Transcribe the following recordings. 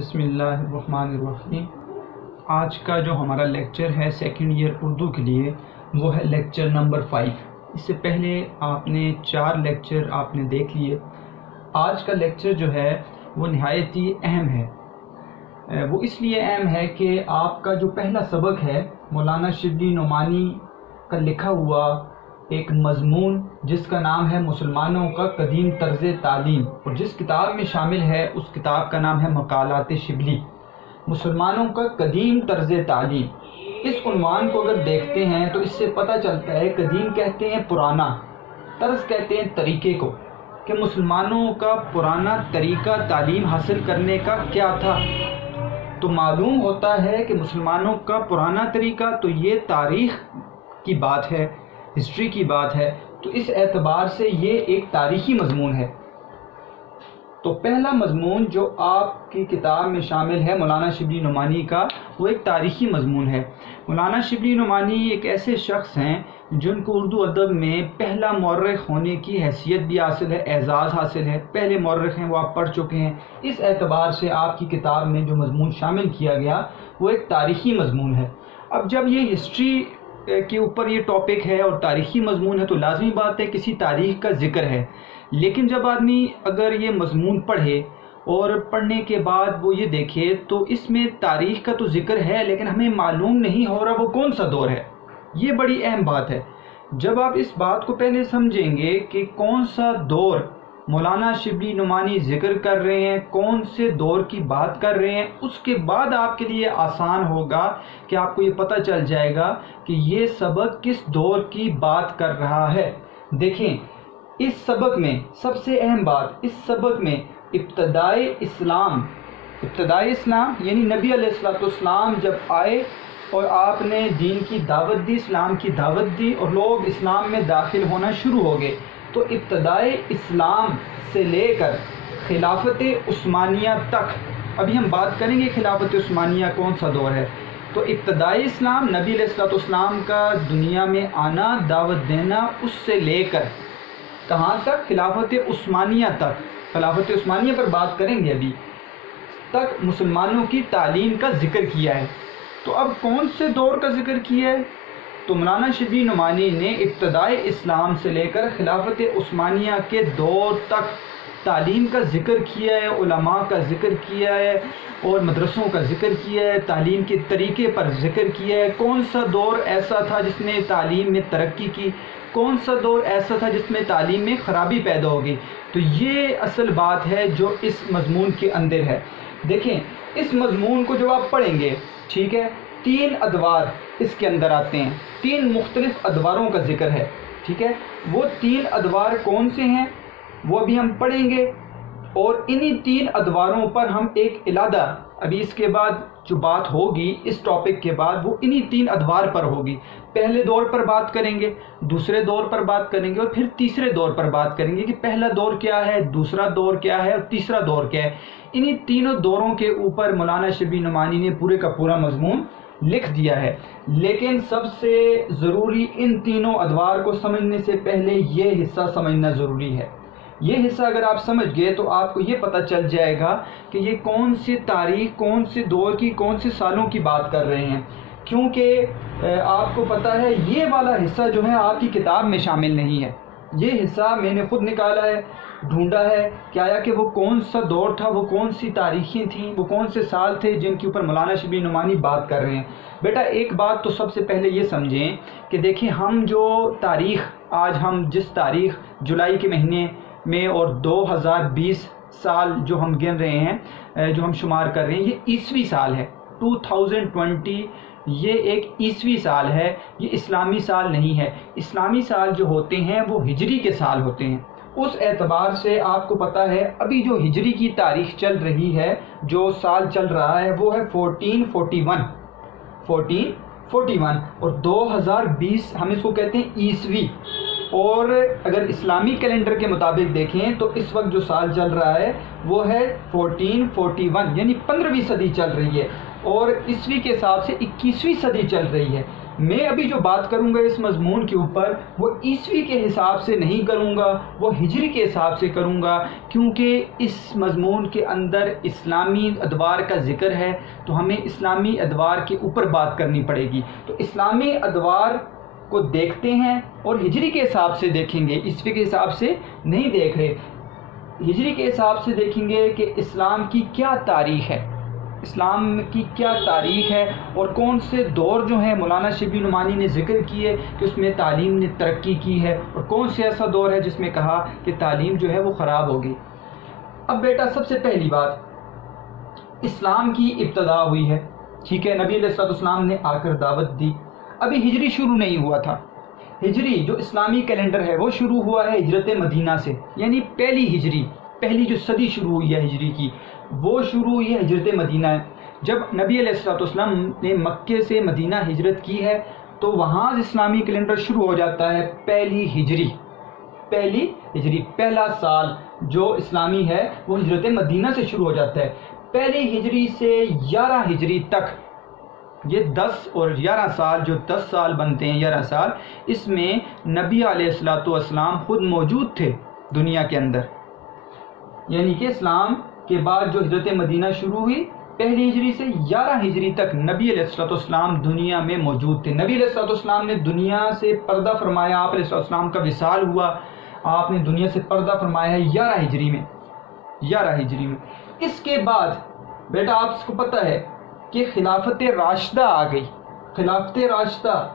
بسم اللہ الرحمن الرحیم۔ آج کا جو ہمارا لیکچر ہے سیکنڈ ایئر اردو کے لیے وہ ہے لیکچر نمبر 5۔ اس سے پہلے آپ نے 4 لیکچر آپ نے دیکھ لیے۔ آج کا لیکچر جو ہے وہ نہایت ہی اہم ہے۔ وہ اس لیے اہم ہے کہ آپ کا جو پہلا سبق ہے مولانا شبلی نعمانی کا لکھا ہوا ایک مضمون جس کا نام ہے مسلمانوں کا قدیم طرز تعلیم، اور جس کتاب میں شامل ہے اس کتاب کا نام ہے مقالات شبلی، مسلمانوں کا قدیم طرز تعلیم۔ اس عنوان کو اگر دیکھتے ہیں تو اس سے پتہ چلتا ہے قدیم کہتے ہیں پرانا، طرز کہتے ہیں طریقے کو، کہ مسلمانوں کا پرانا طریقہ تعلیم حاصل کرنے کا کیا تھا۔ تو معلوم ہوتا ہے کہ مسلمانوں کا پرانا طریقہ تو یہ تاریخ کی بات ہے، ہسٹری کی بات ہے، تو اس اعتبار سے یہ ایک تاریخی مضمون ہے۔ تو پہلا مضمون جو آپ کی کتاب میں شامل ہے مولانا شبلی نعمانی کا، وہ ایک تاریخی مضمون ہے۔ مولانا شبلی نعمانی ایک ایسے شخص ہیں جن کو اردو ادب میں پہلا مورخ ہونے کی حیثیت بھی حاصل ہے، اعزاز حاصل ہے، پہلے مورخ ہیں، وہ آپ پڑھ چکے ہیں۔ اس اعتبار سے آپ کی کتاب میں جو مضمون شامل کیا گیا وہ ایک تاریخی مضمون ہے۔ اب جب یہ ہسٹری کے اوپر یہ ٹاپک ہے اور تاریخی مضمون ہے تو لازمی بات ہے کسی تاریخ کا ذکر ہے، لیکن جب آدمی اگر یہ مضمون پڑھے اور پڑھنے کے بعد وہ یہ دیکھے تو اس میں تاریخ کا تو ذکر ہے لیکن ہمیں معلوم نہیں ہو رہا وہ کون سا دور ہے۔ یہ بڑی اہم بات ہے۔ جب آپ اس بات کو پہلے سمجھیں گے کہ کون سا دور مولانا شبلی نعمانی ذکر کر رہے ہیں، کون سے دور کی بات کر رہے ہیں، اس کے بعد آپ کے لیے آسان ہوگا کہ آپ کو یہ پتہ چل جائے گا کہ یہ سبق کس دور کی بات کر رہا ہے۔ دیکھیں اس سبق میں سب سے اہم بات، اس سبق میں ابتدائے اسلام یعنی نبی علیہ السلام جب آئے اور آپ نے دین کی دعوت دی، اسلام کی دعوت دی اور لوگ اسلام میں داخل ہونا شروع ہو گئے، تو ابتدائے اسلام سے لے کر خلافت عثمانیہ تک، ابھی ہم بات کریں گے خلافت عثمانیہ کون سا دور ہے۔ تو ابتدائی اسلام نبی علیہ السلام کا دنیا میں آنا، دعوت دینا، اس سے لے کر کہاں تک؟ خلافت عثمانیہ تک، خلافت عثمانیہ پر بات کریں گے ابھی تک، مسلمانوں کی تعلیم کا ذکر کیا ہے۔ تو اب کون سے دور کا ذکر کیا ہے؟ تو مولانا شبلی نعمانی نے ابتدائے اسلام سے لے کر خلافت عثمانیہ کے دور تک تعلیم کا ذکر کیا ہے، علماء کا ذکر کیا ہے اور مدرسوں کا ذکر کیا ہے، تعلیم کے طریقے پر ذکر کیا ہے۔ کون سا دور ایسا تھا جس نے تعلیم میں ترقی کی، کون سا دور ایسا تھا جس میں تعلیم میں خرابی پیدا ہوگی۔ تو یہ اصل بات ہے جو اس مضمون کے اندر ہے۔ دیکھیں اس مضمون کو جب آپ پڑھیں گے، ٹھیک ہے، 3 ادوار اس کے اندر آتے ہیں، 3 مختلف ادواروں کا ذکر ہے، ٹھیک ہے۔ وہ 3 ادوار کون سے ہیں وہ ابھی ہم پڑھیں گے، اور انہی 3 ادواروں پر ہم ایک علیحدہ، ابھی اس کے بعد جو بات ہوگی اس ٹاپک کے بعد وہ انہی 3 ادوار پر ہوگی۔ پہلے دور پر بات کریں گے، دوسرے دور پر بات کریں گے اور پھر تیسرے دور پر بات کریں گے کہ پہلا دور کیا ہے، دوسرا دور کیا ہے اور تیسرا دور کیا ہے۔ انہی تینوں دوروں کے اوپر مولانا شبلی نعمانی نے پورے کا پورا مضمون لکھ دیا ہے۔ لیکن سب سے ضروری ان تینوں ادوار کو سمجھنے سے پہلے یہ حصہ سمجھنا ضروری ہے۔ یہ حصہ اگر آپ سمجھ گئے تو آپ کو یہ پتہ چل جائے گا کہ یہ کون سی تاریخ، کون سے دور کی، کون سے سالوں کی بات کر رہے ہیں، کیونکہ آپ کو پتہ ہے یہ والا حصہ جو ہے آپ کی کتاب میں شامل نہیں ہے۔ یہ حصہ میں نے خود نکالا ہے، ڈھونڈا ہے کہ آیا کہ وہ کون سا دور تھا، وہ کون سی تاریخیں تھیں، وہ کون سے سال تھے جن کے اوپر مولانا شبلی نعمانی بات کر رہے ہیں۔ بیٹا ایک بات تو سب سے پہلے یہ سمجھیں کہ دیکھیں ہم جو تاریخ، آج ہم جس تاریخ جولائی کے مہینے میں اور 2020 سال جو ہم گن رہے ہیں، جو ہم شمار کر رہے ہیں، یہ عیسوی سال ہے۔ 2020 یہ ایک عیسوی سال ہے، یہ اسلامی سال نہیں ہے۔ اسلامی سال جو ہوتے ہیں وہ ہجری کے سال ہوتے ہیں۔ اس اعتبار سے آپ کو پتہ ہے ابھی جو ہجری کی تاریخ چل رہی ہے، جو سال چل رہا ہے وہ ہے 1441 اور 2020 ہم اس کو کہتے ہیں عیسوی۔ اور اگر اسلامی کیلنڈر کے مطابق دیکھیں تو اس وقت جو سال چل رہا ہے وہ ہے 1441 یعنی 15ویں صدی چل رہی ہے، اور عیسوی کے حساب سے 21ویں صدی چل رہی ہے۔ میں ابھی جو بات کروں گا اس مضمون کے اوپر وہ عیسوی کے حساب سے نہیں کروں گا، وہ ہجری کے حساب سے کروں گا، کیونکہ اس مضمون کے اندر اسلامی ادوار کا ذکر ہے تو ہمیں اسلامی ادوار کے اوپر بات کرنی پڑے گی۔ تو اسلامی ادوار کو دیکھتے ہیں اور ہجری کے حساب سے دیکھیں گے، عیسوی کے حساب سے نہیں دیکھ رہے، ہجری کے حساب سے دیکھیں گے کہ اسلام کی کیا تاریخ ہے، اسلام کی کیا تاریخ ہے اور کون سے دور جو ہیں مولانا شبلی نعمانی نے ذکر کیے کہ اس میں تعلیم نے ترقی کی ہے، اور کون سے ایسا دور ہے جس میں کہا کہ تعلیم جو ہے وہ خراب ہوگی۔ اب بیٹا سب سے پہلی بات، اسلام کی ابتدا ہوئی ہے، ٹھیک ہے، نبی علیہ السلام نے آ کر دعوت دی، ابھی ہجری شروع نہیں ہوا تھا۔ ہجری جو اسلامی کیلنڈر ہے وہ شروع ہوا ہے ہجرت مدینہ سے، یعنی پہلی ہجری، پہلی جو صدی شروع ہوئی ہے ہجری کی وہ شروع ہوئی ہے ہجرت مدینہ ہے۔ جب نبی علیہ السلام نے مکے سے مدینہ ہجرت کی ہے تو وہاں سے اسلامی کیلنڈر شروع ہو جاتا ہے پہلی ہجری، پہلا سال جو اسلامی ہے وہ ہجرت مدینہ سے شروع ہو جاتا ہے۔ پہلی ہجری سے 11 ہجری تک، یہ 10 اور 11 سال، جو 10 سال بنتے ہیں 11 سال، اس میں نبی علیہ السلام خود موجود تھے دنیا کے اندر، یعنی کہ اسلام کے بعد جو ہجرت مدینہ شروع ہوئی پہلی ہجری سے 11 ہجری تک نبی علیہ السلام دنیا میں موجود تھے۔ نبی علیہ السلام نے دنیا سے پردہ فرمایا، آپ علیہ السلام کا وصال ہوا، آپ نے دنیا سے پردہ فرمایا ہے 11 ہجری میں۔ اس کے بعد بیٹا آپ کو پتہ ہے کہ خلافت راشدہ آ گئی۔ خلافت راشدہ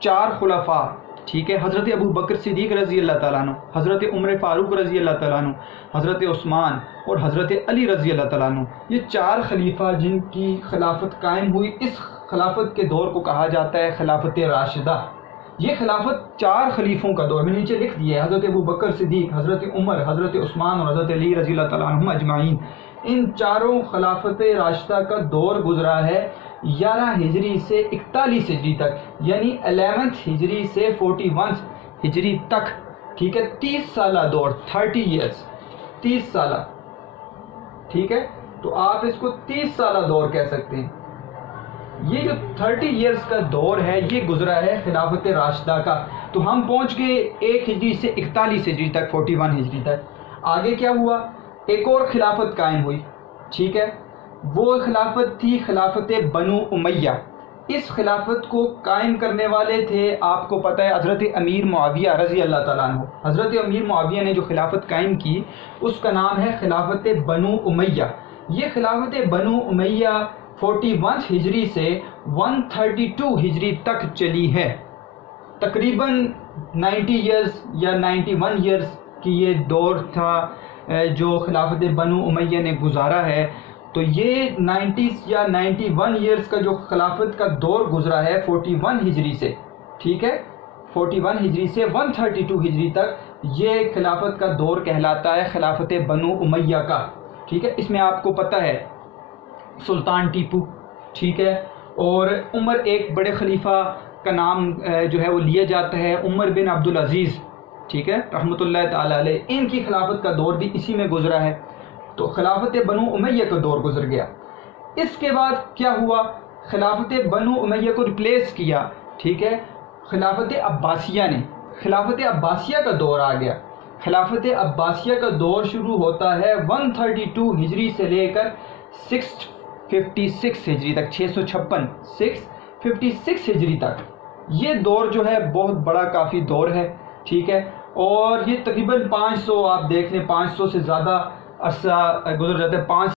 4 خلفاء، ٹھیک ہے، حضرت ابو بکر صدیق رضی اللہ تعالیٰ عنہ، حضرت عمر فاروق رضی اللہ تعالیٰ عنہ، حضرت عثمان اور حضرت علی رضی اللہ تعالیٰ عنہ، یہ 4 خلیفہ جن کی خلافت قائم ہوئی، اس خلافت کے دور کو کہا جاتا ہے خلافت راشدہ۔ یہ خلافت 4 خلیفوں کا دور، میں نیچے لکھ دیا ہے، حضرت ابو بکر صدیق، حضرت عمر، حضرت عثمان اور حضرت علی رضی اللہ تعالیٰ عنہم اجمعین، ان 4 خلافت راشدہ کا دور گزرا ہے 11 ہجری سے 41 ہجری تک، یعنی 11 ہجری سے 41 ہجری تک، ٹھیک ہے، 30 سالہ دور، 30 سالہ، ٹھیک ہے، تو آپ اس کو 30 سالہ دور کہہ سکتے ہیں۔ یہ جو 30 ایئرز کا دور ہے یہ گزرا ہے خلافت راشدہ کا۔ تو ہم پہنچ گئے 1 ہجری سے 41 ہجری تک، 41 ہجری تک۔ آگے کیا ہوا؟ ایک اور خلافت قائم ہوئی، ٹھیک ہے، وہ خلافت تھی خلافت بنو امیہ۔ اس خلافت کو قائم کرنے والے تھے، آپ کو پتہ ہے، حضرت امیر معاویہ رضی اللہ تعالیٰ عنہ۔ حضرت امیر معاویہ نے جو خلافت قائم کی اس کا نام ہے خلافت بنو امیہ۔ یہ خلافت بنو امیہ 41 ہجری سے 132 ہجری تک چلی ہے، تقریباً 90 ایئرز یا 91 ایئرز کی یہ دور تھا جو خلافت بنو امیہ نے گزارا ہے۔ تو یہ 90 یا 91 ایئرز کا جو خلافت کا دور گزرا ہے 41 ہجری سے، ٹھیک ہے، 41 ہجری سے 132 ہجری تک، یہ خلافت کا دور کہلاتا ہے خلافت بنو امیہ کا، ٹھیک ہے۔ اس میں آپ کو پتہ ہے سلطان ٹیپو، ٹھیک ہے، اور عمر ایک بڑے خلیفہ کا نام جو ہے وہ لیا جاتا ہے، عمر بن عبدالعزیز، ٹھیک ہے، رحمۃ اللہ تعالیٰ علیہ، ان کی خلافت کا دور بھی اسی میں گزرا ہے۔ تو خلافت بنو امیہ کا دور گزر گیا۔ اس کے بعد کیا ہوا؟ خلافت بنو امیہ کو ریپلیس کیا، ٹھیک ہے، خلافت عباسیہ نے۔ خلافت عباسیہ کا دور آ گیا۔ خلافت عباسیہ کا دور شروع ہوتا ہے 132 ہجری سے لے کر 656 ہجری تک، 656 ہجری تک۔ یہ دور جو ہے بہت بڑا کافی دور ہے، ٹھیک ہے، اور یہ تقریباً 500، آپ دیکھ لیں 500 سے زیادہ عرصہ گزر جاتا ہے، 5